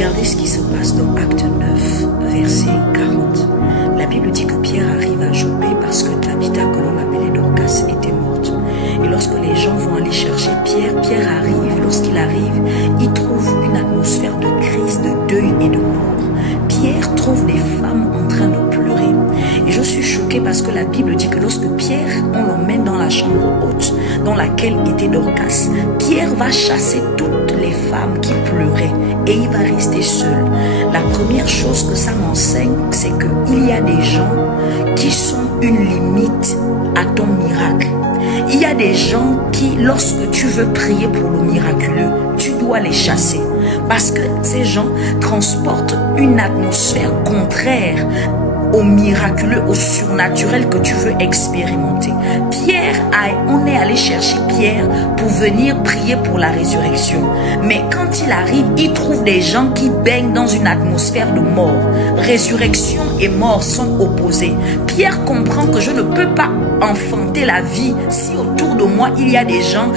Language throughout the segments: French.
Regardez ce qui se passe dans Acte 9, verset 40. La Bible dit que Pierre arrive à Joppé parce que Tabitha, que l'on appelait Dorcas, était morte. Et lorsque les gens vont aller chercher Pierre, Pierre arrive. Lorsqu'il arrive, il trouve une atmosphère de crise, de deuil et de mort. Pierre trouve des femmes en train de pleurer. Et je suis choquée parce que la Bible dit que lorsque Pierre, on l'emmène dans la chambre haute dans laquelle était Dorcas, Pierre va chasser toutes les femmes qui pleuraient et il va rester seul. La première chose que ça m'enseigne, c'est qu'il y a des gens qui sont une limite à ton miracle. Il y a des gens qui, lorsque tu veux prier pour le miraculeux, tu dois les chasser. Parce que ces gens transportent une atmosphère contraire au miraculeux, au surnaturel que tu veux expérimenter. On est allé chercher Pierre pour venir prier pour la résurrection. Mais quand il arrive, il trouve des gens qui baignent dans une atmosphère de mort. Résurrection et mort sont opposés. Pierre comprend que je ne peux pas enfanter la vie si autour de moi il y a des gens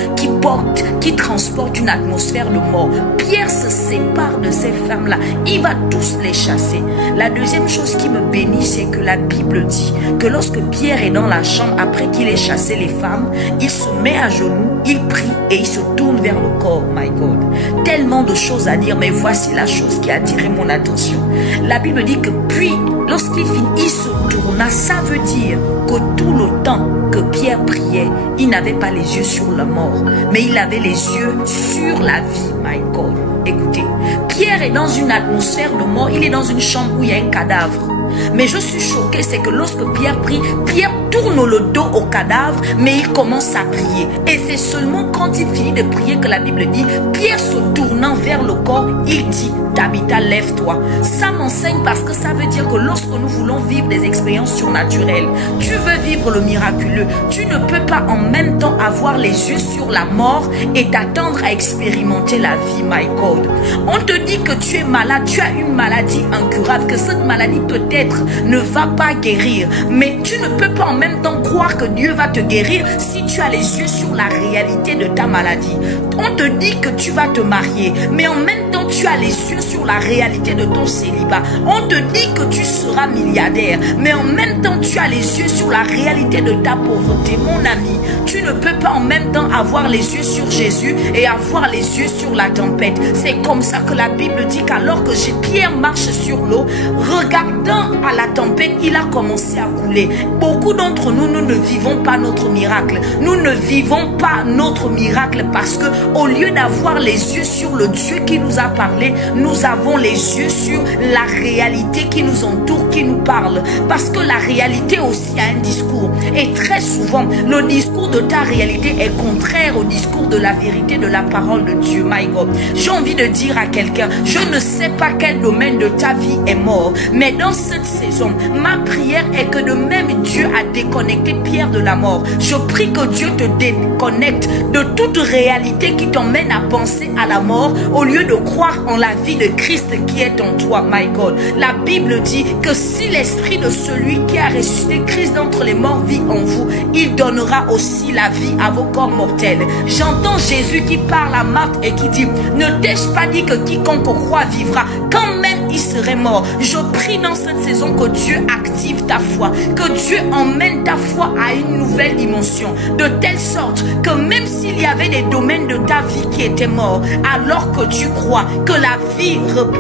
qui transportent une atmosphère de mort. Pierre se sépare de ces femmes-là. Il va tous les chasser. La deuxième chose qui me bénit, c'est que la Bible dit que lorsque Pierre est dans la chambre, après qu'il ait chassé les femmes, il se met à genoux, il prie et il se tourne vers le corps. My God. Tellement de choses à dire, mais voici la chose qui a attiré mon attention. La Bible dit que puis, lorsqu'il finit, il se tourna. Ça veut dire que tout le temps que Pierre priait, il n'avait pas les yeux sur la mort, mais il avait les yeux sur la vie. My God. Écoutez, Pierre est dans une atmosphère de mort, il est dans une chambre où il y a un cadavre. Mais je suis choquée, c'est que lorsque Pierre prie, Pierre tourne le dos au cadavre, mais il commence à prier. Et c'est seulement quand il finit de prier que la Bible dit, Pierre se tournant vers le corps, il dit, Tabitha, lève-toi. Ça m'enseigne parce que ça veut dire que lorsque nous voulons vivre des expériences surnaturelles, tu veux vivre le miraculeux, tu ne peux pas en même temps avoir les yeux sur la mort et t'attendre à expérimenter la vie. My God. On te dit que tu es malade, tu as une maladie incurable, que cette maladie peut-être ne va pas guérir, mais tu ne peux pas en même temps croire que Dieu va te guérir si tu as les yeux sur la réalité de ta maladie. On te dit que tu vas te marier, mais en même temps tu as les yeux sur la réalité de ton célibat. On te dit que tu seras milliardaire, mais en même temps tu as les yeux sur la réalité de ta pauvreté. Mon ami, tu ne peux pas en même temps avoir les yeux sur Jésus et avoir les yeux sur la tempête. C'est comme ça que la Bible dit qu'alors que Pierre marche sur l'eau, regardant à la tempête, il a commencé à couler. Beaucoup d'entre nous, nous ne vivons pas notre miracle. Nous ne vivons pas notre miracle parce que au lieu d'avoir les yeux sur le Dieu qui nous a parlé, nous avons les yeux sur la réalité qui nous entoure, qui nous parle. Parce que la réalité aussi a un discours. Et très souvent, le discours de ta réalité est contraire au discours de la vérité de la parole de Dieu. My God. J'ai envie de dire à quelqu'un, je ne sais pas quel domaine de ta vie est mort, mais dans cette saison, ma prière est que de même Dieu a déconnecté Pierre de la mort. Je prie que Dieu te déconnecte de toute réalité qui t'emmène à penser à la mort au lieu de croire en la vie de Christ qui est en toi. My God. La Bible dit que si l'esprit de celui qui a ressuscité Christ d'entre les morts vit en vous, il donnera aussi la vie à vos corps mortels. J'entends Jésus qui parle à Marthe et qui dit, ne t'ai-je pas dit que quiconque croit vivra, quand même il serait mort. Je prie dans cette saison que Dieu active ta foi, que Dieu emmène ta foi à une nouvelle dimension, de telle sorte que même s'il y avait des domaines de ta vie qui étaient morts, alors que tu crois que la vie,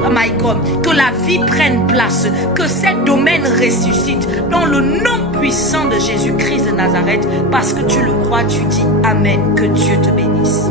my God, que la vie prenne place, que ces domaines ressuscitent dans le nom puissant de Jésus-Christ de Nazareth, parce que tu le crois, tu dis Amen. Que Dieu te bénisse.